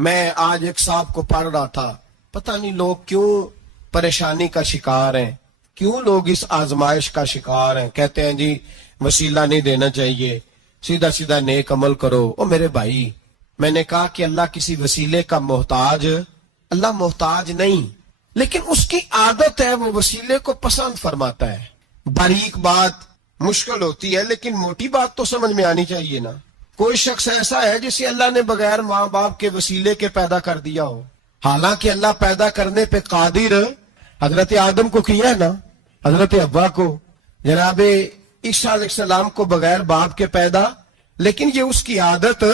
میں آج ایک صاحب کو پڑھ رہا تھا، پتہ نہیں لوگ کیوں پریشانی کا شکار ہیں، کیوں لوگ اس آزمائش کا شکار ہیں، کہتے ہیں جی وسیلہ نہیں دینا چاہیے، سیدھا سیدھا نیک عمل کرو۔ او میرے بھائی، میں نے کہا کہ اللہ کسی وسیلے کا محتاج، اللہ محتاج نہیں، لیکن اس کی عادت ہے، وہ وسیلے کو پسند فرماتا ہے۔ باریک بات مشکل ہوتی ہے لیکن موٹی بات تو سمجھ میں آنی چاہیے نا۔ کوئی شخص ایسا ہے جسے اللہ نے بغیر ماں باپ کے وسیلے کے پیدا کر دیا ہو، حالانکہ اللہ پیدا کرنے پہ قادر حضرت آدم کو کیا ہے نا، حضرت حوا کو، جناب عیسیٰ علیہ السلام کو بغیر باپ کے پیدا، لیکن یہ اس کی عادت،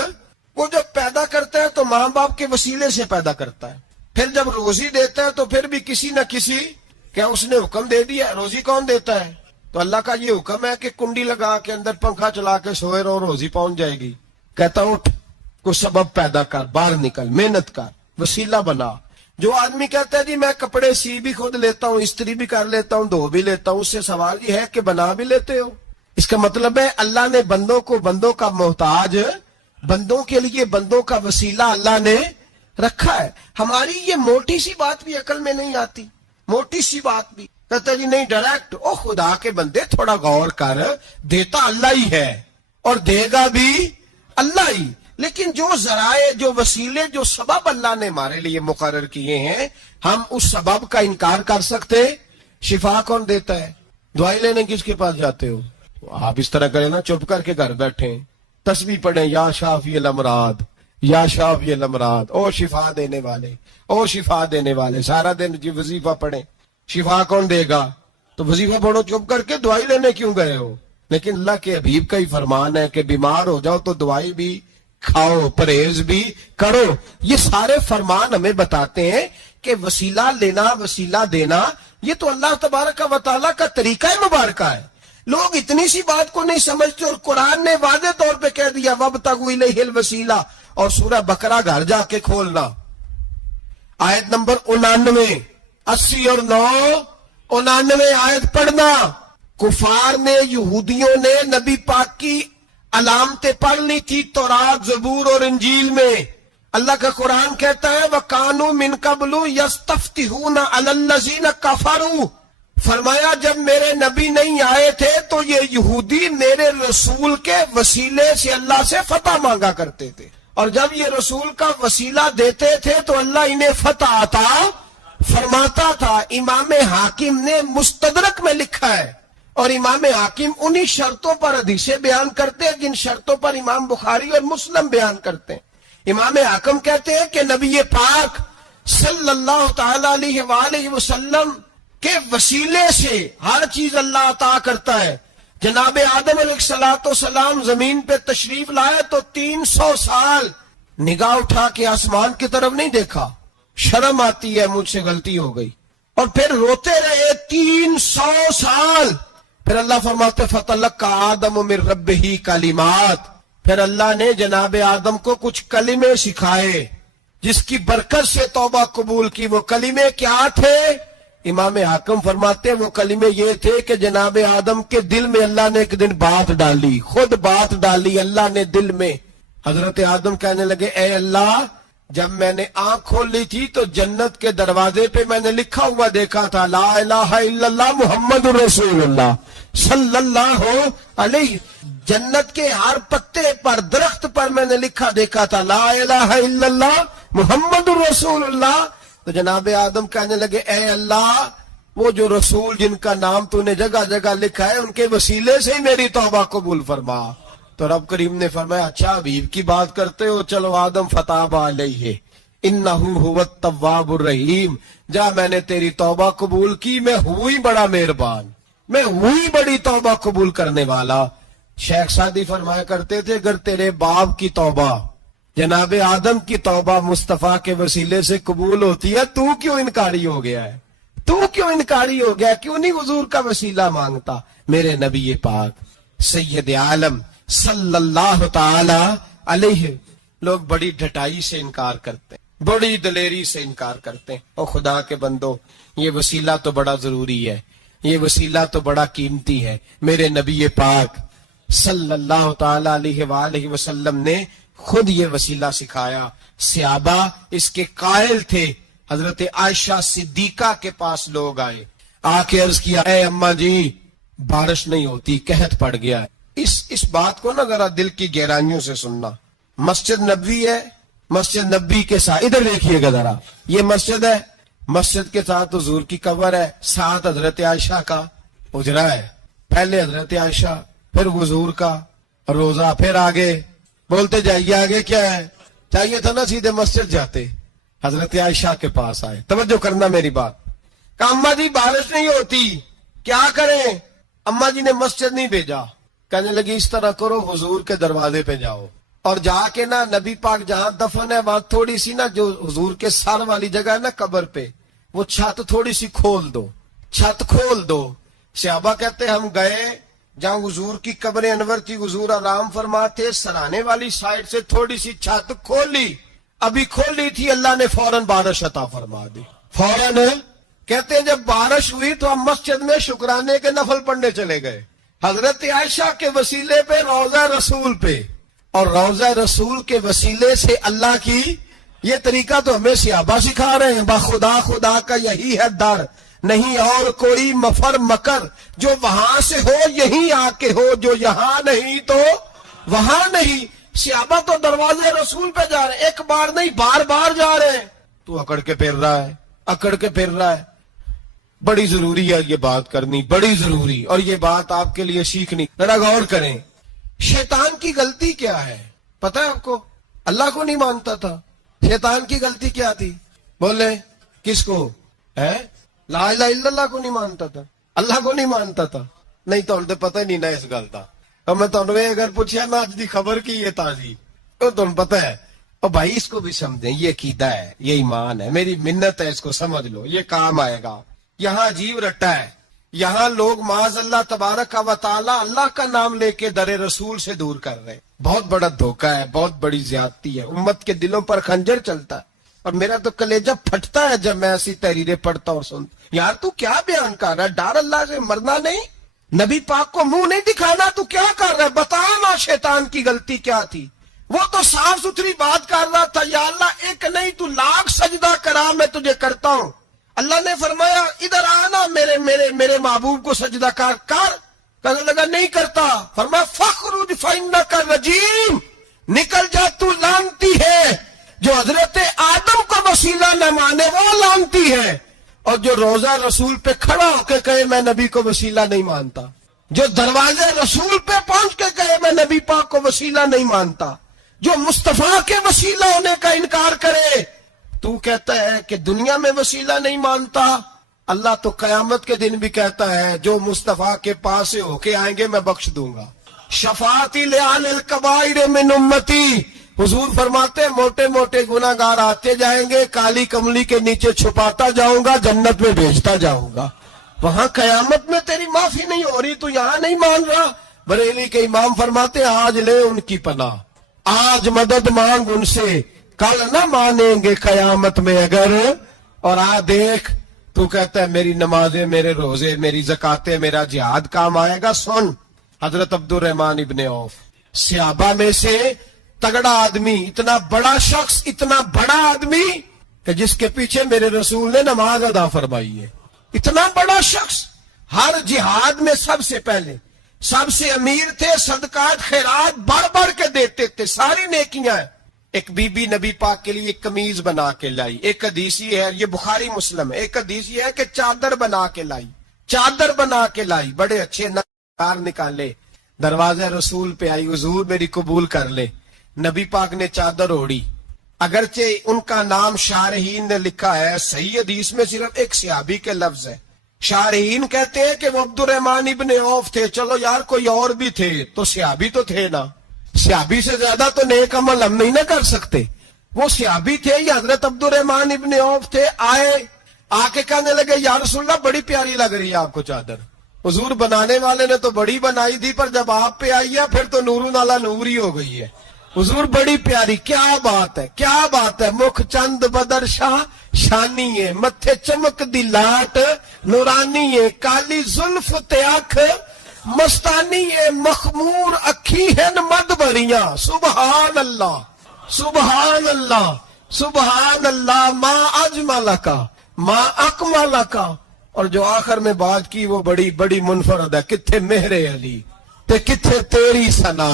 وہ جب پیدا کرتا ہے تو ماں باپ کے وسیلے سے پیدا کرتا ہے، پھر جب روزی دیتا ہے تو پھر بھی کسی نہ کسی، کیا اس نے حکم دے دیا روزی کون دیتا ہے؟ تو اللہ کا یہ حکم ہے کہ کنڈی لگا کے اندر پنکھا چلا کے سوئے رہو، روزی پہنچ جائے گی۔ کہتا اٹھ، کوئی سبب پیدا کر، باہر نکل، محنت کر، وسیلہ بنا۔ جو آدمی کہتا ہے جی میں کپڑے سی بھی خود لیتا ہوں، استری بھی کر لیتا ہوں، دھو بھی لیتا ہوں، اس سے سوال یہ ہے کہ بنا بھی لیتے ہو؟ اس کا مطلب ہے اللہ نے بندوں کو بندوں کا محتاج، بندوں کے لیے بندوں کا وسیلہ اللہ نے رکھا ہے۔ ہماری یہ موٹی سی بات بھی عقل میں نہیں آتی، موٹی سی بات بھی کہتا جی نہیں ڈائریکٹ، او خدا کے بندے تھوڑا غور کر، دیتا اللہ ہی ہے اور دے گا بھی اللہ ہی، لیکن جو ذرائع، جو وسیلے، جو سبب اللہ نے ہمارے لیے مقرر کیے ہیں، ہم اس سبب کا انکار کر سکتے؟ شفا کون دیتا ہے؟ دعائی لینے کس کے پاس جاتے ہو؟ آپ اس طرح کریں نا، چپ کر کے گھر بیٹھیں، تسبیح پڑھیں، یا شافی الامراض، یا شافی الامراض، او شفا دینے والے، او شفا دینے والے، سارا دن جی وظیفہ پڑھیں، شفا کون دے گا؟ تو وظیفہ پڑھو چپ کر کے، دعائی لینے کیوں گئے ہو؟ لیکن اللہ کے حبیب کا ہی فرمان ہے کہ بیمار ہو جاؤ تو دوائی بھی کھاؤ، پرہیز بھی کرو۔ یہ سارے فرمان ہمیں بتاتے ہیں کہ وسیلہ لینا، وسیلہ دینا، یہ تو اللہ تبارک و تعالیٰ کا طریقہ مبارکہ ہے۔ لوگ اتنی سی بات کو نہیں سمجھتے، اور قرآن نے واضح طور پہ کہہ دیا وَابْتَغُوا إِلَيْهِ الْوَسِيلَةَ، اور سورہ بقرہ گھر جا کے کھولنا، آیت نمبر 99، 80 اور 99 آیت پڑھنا۔ کفار نے، یہودیوں نے نبی پاک کی علامتیں پڑھ لی تھی تورات، زبور اور انجیل میں۔ اللہ کا قرآن کہتا ہے وَكَانُوا مِن قَبْلُ يَسْتَفْتِحُونَ عَلَى الَّذِينَ كَفَرُوا، فرمایا جب میرے نبی نہیں آئے تھے تو یہ یہودی میرے رسول کے وسیلے سے اللہ سے فتح مانگا کرتے تھے، اور جب یہ رسول کا وسیلہ دیتے تھے تو اللہ انہیں فتح عطا فرماتا تھا۔ امام حاکم نے مستدرک میں لکھا ہے، اور امام حاکم انہی شرطوں پر حدیثیں بیان کرتے ہیں جن شرطوں پر امام بخاری اور مسلم بیان کرتے ہیں۔ امام حاکم کہتے ہیں کہ نبی پاک صلی اللہ تعالی علیہ وآلہ وسلم کے وسیلے سے ہر چیز اللہ عطا کرتا ہے۔ جناب آدم علیہ السلام زمین پہ تشریف لائے تو 300 سال نگاہ اٹھا کے آسمان کی طرف نہیں دیکھا، شرم آتی ہے مجھ سے غلطی ہو گئی، اور پھر روتے رہے 300 سال۔ پھر اللہ فرماتے فَتَلَقَّىٰ آدَمُ مِن رَبِّهِ کلمات، پھر اللہ نے جناب آدم کو کچھ کلمے سکھائے جس کی برکت سے توبہ قبول کی۔ وہ کلمے کیا تھے؟ امام حاکم فرماتے ہیں وہ کلمے یہ تھے کہ جناب آدم کے دل میں اللہ نے ایک دن بات ڈالی، خود بات ڈالی اللہ نے دل میں۔ حضرت آدم کہنے لگے اے اللہ، جب میں نے آنکھ کھول لی تھی تو جنت کے دروازے پہ میں نے لکھا ہوا دیکھا تھا لا الہ الا اللہ محمد رسول اللہ صلی اللہ علیہ، جنت کے ہر پتے پر، درخت پر میں نے لکھا دیکھا تھا لا الہ الا اللہ محمد رسول اللہ۔ تو جناب آدم کہنے لگے اے اللہ، وہ جو رسول جن کا نام تو نے جگہ جگہ لکھا ہے ان کے وسیلے سے ہی میری توبہ قبول فرما۔ تو رب کریم نے فرمایا اچھا حبیب کی بات کرتے ہو، چلو آدم فتاب علیہ انہ هو التواب الرحیم، جا میں نے تیری توبہ قبول کی، میں ہوئی بڑا مہربان، میں ہوئی بڑی توبہ قبول کرنے والا۔ شیخ سعدی فرمایا کرتے تھے اگر تیرے باپ کی توبہ، جناب آدم کی توبہ مصطفیٰ کے وسیلے سے قبول ہوتی ہے، تو کیوں انکاری ہو گیا ہے؟ تو کیوں انکاری ہو گیا؟ کیوں نہیں حضور کا وسیلہ مانگتا؟ میرے نبی پاک سید عالم صلی اللہ تعالی علیہ، لوگ بڑی ڈھٹائی سے انکار کرتے ہیں، بڑی دلیری سے انکار کرتے ہیں۔ او خدا کے بندو، یہ وسیلہ تو بڑا ضروری ہے، یہ وسیلہ تو بڑا قیمتی ہے۔ میرے نبی پاک صلی اللہ تعالی علیہ وآلہ وسلم نے خود یہ وسیلہ سکھایا۔ صحابہ اس کے قائل تھے. حضرت عائشہ صدیقہ کے پاس لوگ آئے, آ کے عرض کیا, اے اماں جی بارش نہیں ہوتی, قحط پڑ گیا ہے. اس بات کو نا ذرا دل کی گہرائیوں سے سننا. مسجد نبوی ہے, مسجد نبی کے ساتھ ادھر دیکھیے گا ذرا, یہ مسجد ہے, مسجد کے ساتھ حضور کی قبر ہے, ساتھ حضرت عائشہ کا حجرہ ہے. پہلے حضرت عائشہ, پھر حضور کا روزہ, پھر آگے بولتے جائیے آگے کیا ہے. چاہیے تھا نا سیدھے مسجد جاتے. حضرت عائشہ کے پاس آئے, توجہ کرنا میری بات. کہا اماں جی بارش نہیں ہوتی, کیا کریں؟ اماں جی نے مسجد نہیں بھیجا, کہنے لگی اس طرح کرو, حضور کے دروازے پہ جاؤ اور جا کے نا نبی پاک جہاں دفن ہے وہاں تھوڑی سی نا جو حضور کے سر والی جگہ ہے نا قبر پہ, وہ چھت تھوڑی سی کھول دو, چھت کھول دو. صحابہ کہتے ہم گئے جہاں حضور کی قبر انور تھی, حضور آرام فرماتے, سرانے والی سائڈ سے تھوڑی سی چھت کھولی, ابھی کھولی تھی, اللہ نے فوراً بارش عطا فرما دی. فوراً کہتے ہیں جب بارش ہوئی تو ہم مسجد میں شکرانے کے نفل پڑھنے چلے گئے, حضرت عائشہ کے وسیلے پہ, روضہ رسول پہ. اور روضہ رسول کے وسیلے سے اللہ کی یہ طریقہ تو ہمیں صحابہ سکھا رہے ہیں. بخدا خدا کا یہی ہے در, نہیں اور کوئی مفر مکر, جو وہاں سے ہو یہیں آ کے ہو, جو یہاں نہیں تو وہاں نہیں. صحابہ تو دروازے رسول پہ جا رہے ہیں, ایک بار نہیں بار بار جا رہے ہیں. تو اکڑ کے پھر رہا ہے, اکڑ کے پھر رہا ہے. بڑی ضروری ہے یہ بات کرنی, بڑی ضروری, اور یہ بات آپ کے لیے سیکھنی. ذرا غور کریں, شیطان کی غلطی کیا ہے پتہ ہے آپ کو؟ اللہ کو نہیں مانتا تھا. شیطان کی غلطی کیا تھی بولے؟ کس کو ہے؟ لا الہ الا اللہ کو نہیں مانتا تھا, اللہ کو نہیں مانتا تھا. نہیں تو پتہ ہی نہیں نا اس گل کا. اور میں تمہیں اگر پوچھا نا اج دی خبر کی یہ تازی, تو تمہیں پتہ ہے. اور بھائی اس کو بھی سمجھیں, یہ عقیدہ ہے, یہ ایمان ہے, میری منت ہے, اس کو سمجھ لو, یہ کام آئے گا. یہاں عجیب رٹا ہے, یہاں لوگ معاذ اللہ تبارک و تعالی اللہ کا نام لے کے در رسول سے دور کر رہے ہیں. بہت بڑا دھوکہ ہے, بہت بڑی زیادتی ہے. امت کے دلوں پر خنجر چلتا ہے, اور میرا تو کلیجہ پھٹتا ہے جب میں ایسی تحریریں پڑھتا اور سنتا. یار تو کیا بیان کر رہا ہے؟ ڈر اللہ سے مرنا نہیں, نبی پاک کو منہ نہیں دکھانا, تو کیا کر رہا ہے؟ بتا نا شیطان کی غلطی کیا تھی. وہ تو صاف ستھری بات کر رہا تھا, یا اللہ ایک نہیں تو لاکھ سجدہ کرا میں تجھے کرتا ہوں. اللہ نے فرمایا ادھر آنا, میرے میرے میرے محبوب کو سجدہ کر. کہنے لگا نہیں کرتا. فرمایا فخرج فإنک رجیم, نکل جا تو لعنتی ہے. جو حضرت آدم کو وسیلہ نہ مانے وہ لعنتی ہے, اور جو روزہ رسول پہ کھڑا ہو کے کہے میں نبی کو وسیلہ نہیں مانتا, جو دروازے رسول پہ پہنچ کے کہے میں نبی پاک کو وسیلہ نہیں مانتا, جو مصطفیٰ کے وسیلہ ہونے کا انکار کرے, تو کہتا ہے کہ دنیا میں وسیلہ نہیں مانتا. اللہ تو قیامت کے دن بھی کہتا ہے جو مصطفیٰ کے پاس سے ہو کے آئیں گے میں بخش دوں گا. شفاعتی لأہل الکبائر من امتی, حضور فرماتے ہیں موٹے موٹے گناہگار آتے جائیں گے, کالی کملی کے نیچے چھپاتا جاؤں گا, جنت میں بھیجتا جاؤں گا. وہاں قیامت میں تیری معافی نہیں ہو رہی, تو یہاں نہیں مان رہا. بریلی کے امام فرماتے ہیں آج لے ان کی پناہ, آج مدد مانگ ان سے, کل نہ مانیں گے قیامت میں اگر. اور دیکھ تو کہتا ہے میری نمازیں, میرے روزے, میری زکاتیں, میرا جہاد کام آئے گا. سن, حضرت عبد الرحمن ابن عوف صحابہ میں سے تگڑا آدمی, اتنا بڑا شخص, اتنا بڑا آدمی کہ جس کے پیچھے میرے رسول نے نماز ادا فرمائی ہے. اتنا بڑا شخص, ہر جہاد میں سب سے پہلے, سب سے امیر تھے, صدقات خیرات بڑھ بڑھ کے دیتے تھے, ساری نیکیاں ہیں. ایک بی بی نبی پاک کے لیے قمیض بنا کے لائی. ایک حدیث یہ ہے, یہ بخاری مسلم ہے, ایک حدیث یہ ہے کہ چادر بنا کے لائی, چادر بنا کے لائی, بڑے اچھے نقار نکالے, دروازے رسول پہ آئی, حضور میری قبول کر لے. نبی پاک نے چادر اوڑی, اگرچہ ان کا نام شارحین نے لکھا ہے, صحیح حدیث میں صرف ایک صحابی کے لفظ ہے. شارحین کہتے ہیں کہ وہ عبد الرحمن ابن عوف تھے. چلو یار کوئی اور بھی تھے تو صحابی تو تھے نا, صحابی سے زیادہ تو نیک عمل ہم نہیں نہ کر سکتے. وہ صحابی تھے یا حضرت عبد الرحمن ابن عوف تھے. آئے, آ کے کہنے لگے یا رسول اللہ بڑی پیاری لگ رہی ہے آپ کو چادر. حضور بنانے والے نے تو بڑی بنائی تھی, پر جب آپ پہ آئی ہے پھر تو نورون علی نور ہی ہو گئی ہے. حضور بڑی پیاری, کیا بات ہے, کیا بات ہے. مکھ چند بدر شاہ شانی ہے, متھے چمک دی لاٹ نورانی ہے, کالی زلف تے اکھ مستانی ہے, مخمور اکھی ہیں مد بریاں. سبحان اللہ, سبحان اللہ. سبحان اللہ ما اجمل کا ما اکمل کا. اور جو آخر میں بات کی وہ بڑی بڑی منفرد ہے. کتھے مہر علی تے کتھے تیری ثنا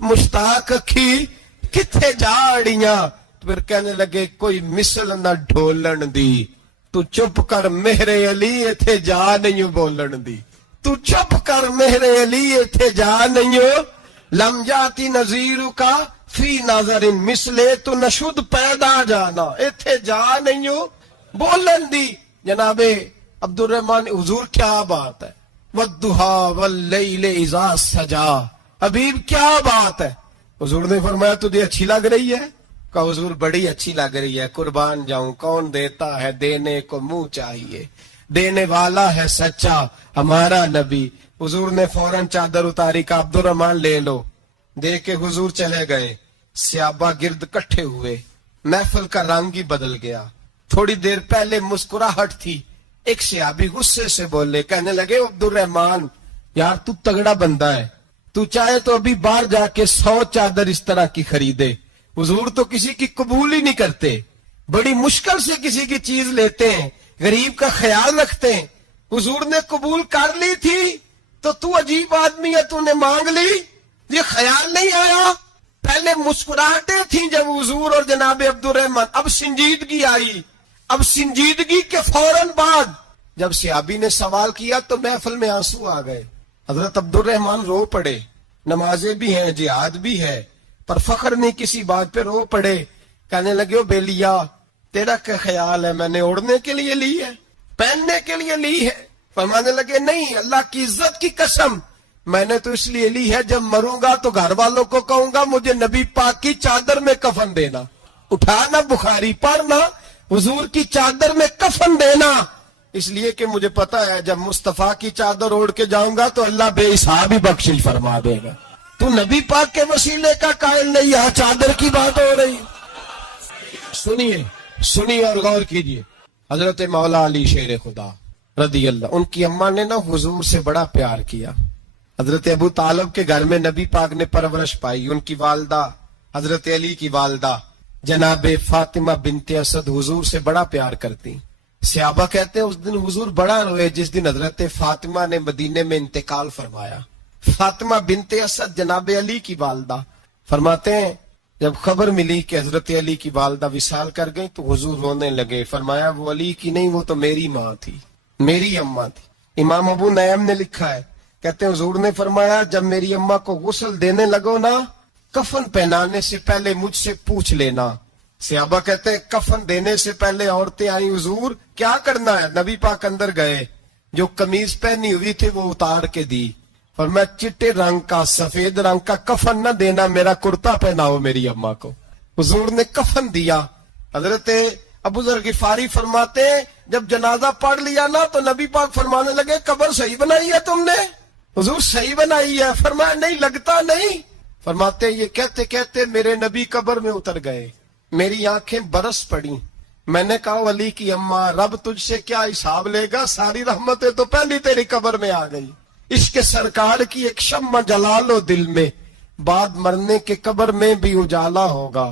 مشتاق اکھی کتھے جاڑیاں. پھر کہنے لگے کوئی مثل نہ ڈھولن دی. تو چپ کر مہر علی ایتھے جا نہیں بولن دی. تو چپ کر مہر علی ایتھے جا نہیں. لم جاتی نظیر کا فی نظر مثلے تو نشد پیدا جانا. ایتھے جا نہیں بولن دی. جناب عبد الرحمن حضور کیا بات ہے. والضحیٰ واللیل اذا سجا. حبیب کیا بات ہے. حضور نے فرمایا تجھے اچھی لگ رہی ہے؟ کہا حضور بڑی اچھی لگ رہی ہے. قربان جاؤں کون دیتا ہے دینے کو منہ چاہیے. دینے والا ہے سچا ہمارا نبی. حضور نے فوراً چادر اتاری کا عبد الرحمن لے لو. دے کے حضور چلے گئے. صحابہ گرد کٹھے ہوئے. محفل کا رنگ ہی بدل گیا. تھوڑی دیر پہلے مسکراہٹ تھی. ایک صحابی غصے سے بولے کہنے لگے عبد الرحمن یار تو تگڑا بندہ ہے. تو چاہے تو ابھی باہر جا کے 100 چادر اس طرح کی خریدے. حضور تو کسی کی قبول ہی نہیں کرتے. بڑی مشکل سے کسی کی چیز لیتے ہیں. غریب کا خیال رکھتے ہیں. حضور نے قبول کر لی تھی تو عجیب آدمی ہے. تو نے مانگ لی. یہ خیال نہیں آیا. پہلے مسکراہٹیں تھیں جب حضور اور جناب عبد الرحمن. اب سنجیدگی آئی. اب سنجیدگی کے فوراً بعد جب صحابی نے سوال کیا تو محفل میں آنسو آ گئے. حضرت عبد الرحمن رو پڑے. نمازیں بھی ہیں جہاد بھی ہے پر فخر نہیں کسی بات پہ. رو پڑے. کہنے لگے او بیلیا تیرا کیا خیال ہے میں نے اوڑھنے کے لیے لی ہے پہننے کے لیے لی ہے؟ فرمانے لگے نہیں اللہ کی عزت کی قسم میں نے تو اس لیے لی ہے جب مروں گا تو گھر والوں کو کہوں گا مجھے نبی پاک کی چادر میں کفن دینا. اٹھانا بخاری پڑھنا حضور کی چادر میں کفن دینا. اس لیے کہ مجھے پتا ہے جب مصطفیٰ کی چادر اوڑھ کے جاؤں گا تو اللہ بے حساب ہی بخشش فرما دے گا. تو نبی پاک کے وسیلے کا قائل نہیں. یہاں چادر کی بات ہو رہی. سنیے اور غور کیجئے. حضرت مولا علی شیر خدا رضی اللہ ان کی اماں نے نا حضور سے بڑا پیار کیا. حضرت ابو طالب کے گھر میں نبی پاک نے پرورش پائی. ان کی والدہ حضرت علی کی والدہ جناب فاطمہ بنت اسد حضور سے بڑا پیار کرتی. صحابہ کہتے ہیں اس دن حضور بڑا روئے جس دن حضرت فاطمہ نے مدینے میں انتقال فرمایا. فاطمہ بنت اسد جناب علی کی والدہ فرماتے ہیں جب خبر ملی کہ حضرت علی کی والدہ وصال کر گئی تو حضور رونے لگے. فرمایا وہ علی کی نہیں وہ تو میری ماں تھی میری اماں تھی. امام ابو نعیم نے لکھا ہے کہتے ہیں حضور نے فرمایا جب میری اماں کو غسل دینے لگو نا کفن پہنانے سے پہلے مجھ سے پوچھ لینا. صحابہ کہتے ہیں کفن دینے سے پہلے عورتیں آئیں حضور کیا کرنا ہے. نبی پاک اندر گئے. جو قمیض پہنی ہوئی تھی وہ اتار کے دی. فرمایا چٹے رنگ کا سفید رنگ کا کفن نہ دینا میرا کرتا پہناؤ میری اماں کو. حضور نے کفن دیا. حضرت ابو ذر غفاری فرماتے ہیں جب جنازہ پڑھ لیا نا تو نبی پاک فرمانے لگے قبر صحیح بنائی ہے تم نے. حضور صحیح بنائی ہے. فرمایا نہیں لگتا نہیں. فرماتے یہ کہتے کہتے میرے نبی قبر میں اتر گئے. میری آنکھیں برس پڑی. میں نے کہا علی کی اماں رب تجھ سے کیا حساب لے گا ساری رحمتیں تو پہلی تیری قبر میں آ گئی. عشق سرکار کی ایک شمع جلا لو دل میں بعد مرنے کے قبر میں بھی اجالا ہوگا.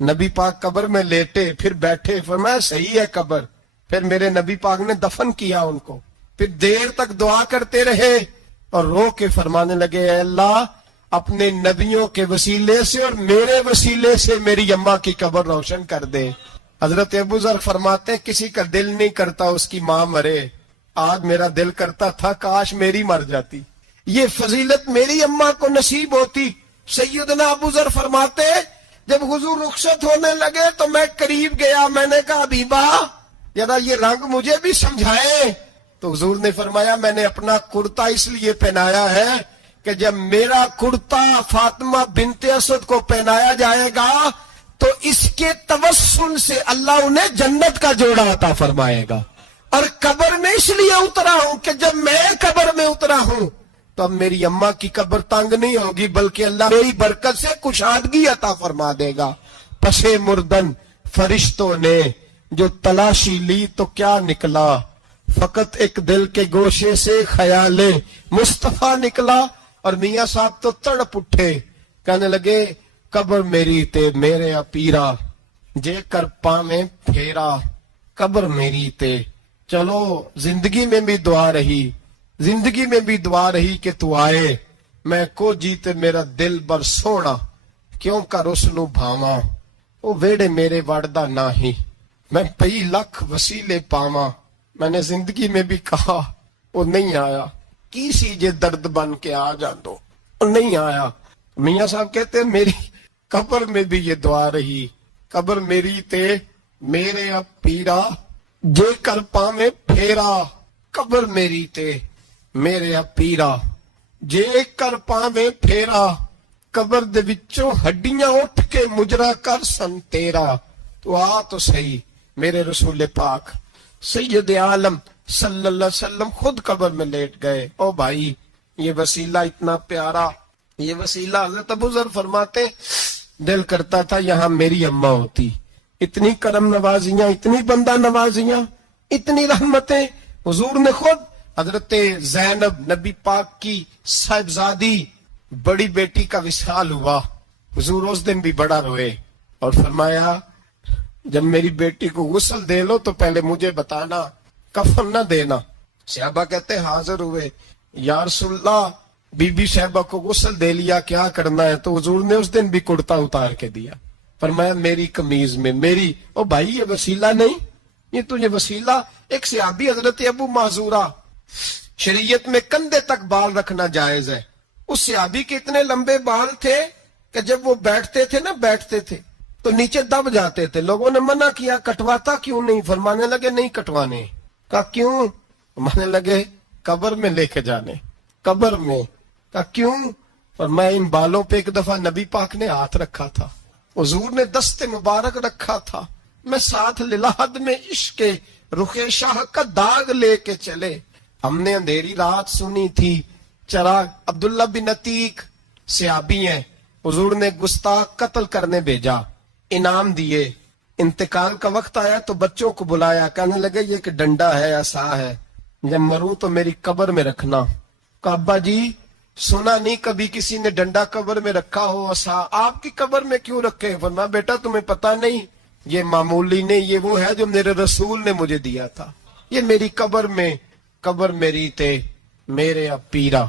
نبی پاک قبر میں لیٹے پھر بیٹھے. فرمایا صحیح ہے قبر. پھر میرے نبی پاک نے دفن کیا ان کو. پھر دیر تک دعا کرتے رہے اور رو کے فرمانے لگے اے اللہ اپنے نبیوں کے وسیلے سے اور میرے وسیلے سے میری اماں کی قبر روشن کر دے. حضرت ابو ذر فرماتے ہیں کسی کا دل نہیں کرتا اس کی ماں مرے. آج میرا دل کرتا تھا کاش میری مر جاتی. یہ فضیلت میری اماں کو نصیب ہوتی. سیدنا ابو ذر فرماتے جب حضور رخصت ہونے لگے تو میں قریب گیا. میں نے کہا حبیبہ ذرا یہ رنگ مجھے بھی سمجھائیں. تو حضور نے فرمایا میں نے اپنا کرتا اس لیے پہنایا ہے کہ جب میرا کرتا فاطمہ بنت اسد کو پہنایا جائے گا تو اس کے توسل سے اللہ انہیں جنت کا جوڑا عطا فرمائے گا. اور قبر میں اس لیے اترا ہوں کہ جب میں قبر میں اترا ہوں تو اب میری اماں کی قبر تنگ نہیں ہوگی بلکہ اللہ میری برکت سے کشادگی عطا فرما دے گا. پسے مردن فرشتوں نے جو تلاشی لی تو کیا نکلا فقط ایک دل کے گوشے سے خیال مصطفیٰ نکلا. اور میاں صاحب تو تڑپ اٹھے کہنے لگے قبر میری تے میرے پیرا جے کر پاویں پھیرا قبر میری تے. چلو زندگی میں بھی دعا رہی، زندگی میں بھی دعا رہی کہ تو آئے. میں کو جیتے میرا دل بر سونا، کیوں کر اس نو بھاواں. او ویڑے میرے وڑدا نہ ہی، میں پئی لکھ وسیلے پاواں. میں نے زندگی میں بھی کہا وہ نہیں آیا. کی سی جے درد بن کے آ جاندو، وہ نہیں آیا. میاں صاحب کہتے ہیں میری قبر میں بھی یہ دعا رہی، قبر میری تے میرے اب پیرا جے کر پاویں پھیرا. قبر میری تے میرے اب پیرا جے کر پاویں پھیرا. قبر دے وچوں ہڈیاں اٹھ کے مجرا کر سن تیرا. تو آ تو صحیح میرے رسول پاک سید عالم صلی اللہ علیہ وسلم خود قبر میں لیٹ گئے. او بھائی یہ وسیلہ اتنا پیارا، یہ وسیلہ حضرت ابو ذر فرماتے دل کرتا تھا یہاں میری اماں ہوتی. اتنی کرم نوازیاں، اتنی بندہ نوازیاں، اتنی رحمتیں. حضور نے خود حضرت زینب نبی پاک کی صاحبزادی بڑی بیٹی کا وصال ہوا، حضور اس دن بھی بڑا روئے اور فرمایا جب میری بیٹی کو غسل دے لو تو پہلے مجھے بتانا، کفن نہ دینا. صحابہ کہتے حاضر ہوئے، یا رسول اللہ بی بی صاحبہ کو غسل دے لیا، کیا کرنا ہے؟ تو حضور نے اس دن بھی کرتا اتار کے دیا. فرمایا میری قمیض میں میری. او بھائی یہ وسیلہ نہیں، یہ تو یہ وسیلہ. ایک صحابی حضرت ابو معذورہ، شریعت میں کندھے تک بال رکھنا جائز ہے. اس صحابی کے اتنے لمبے بال تھے کہ جب وہ بیٹھتے تھے تو نیچے دب جاتے تھے. لوگوں نے منع کیا کٹواتا کیوں نہیں؟ فرمانے لگے نہیں کٹوانے. کہا کیوں؟ فرمانے لگے قبر میں لے کے جانے، قبر میں. کہا کیوں؟ فرمایا ان بالوں پہ ایک دفعہ نبی پاک نے ہاتھ رکھا تھا، حضور نے دست مبارک رکھا تھا. میں ساتھ للہد میں عشق رخ شاہ کا داغ لے کے چلے. ہم نے اندھیری رات سنی تھی چراغ. عبداللہ بن عتیق صحابی ہیں، حضور نے گستاخ قتل کرنے بھیجا، انعام دیے. انتقال کا وقت آیا تو بچوں کو بلایا، کہنے لگے یہ کہ ڈنڈا ہے عصا ہے، جب مروں تو میری قبر میں رکھنا. کہا ابا جی سنا نہیں کبھی کسی نے ڈنڈا قبر میں رکھا ہو، عصا آپ کی قبر میں کیوں رکھے؟ فرمایا بیٹا تمہیں پتہ نہیں، یہ معمولی نہیں، یہ وہ ہے جو میرے رسول نے مجھے دیا تھا. یہ میری قبر میں، قبر میری تے میرے اب پیرا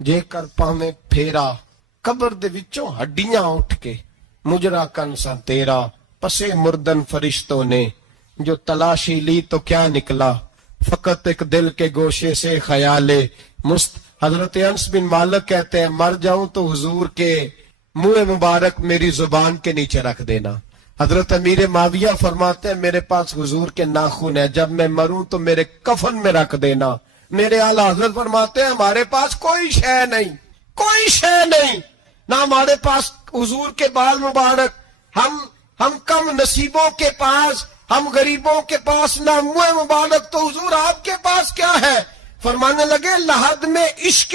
جے کر پاویں پھیرا. قبر دے وچوں ہڈیاں اٹھ کے مجرا کن سا تیرا. پسے مردن فرشتوں نے جو تلاشی لی تو کیا نکلا، فقط ایک دل کے گوشے سے خیال مست. حضرت انس بن مالک کہتے ہیں مر جاؤں تو حضور کے منہ مبارک میری زبان کے نیچے رکھ دینا. حضرت امیر معاویہ فرماتے ہیں میرے پاس حضور کے ناخن ہے، جب میں مروں تو میرے کفن میں رکھ دینا. میرے اعلیٰ حضرت فرماتے ہیں ہمارے پاس کوئی شے نہیں، کوئی شے نہیں، نہ ہمارے پاس حضور کے بال مبارک. ہم کم نصیبوں کے پاس، ہم غریبوں کے پاس نہ منہ مبارک، تو حضور آپ کے پاس کیا ہے؟ فرمانے لگے لحد میں عشق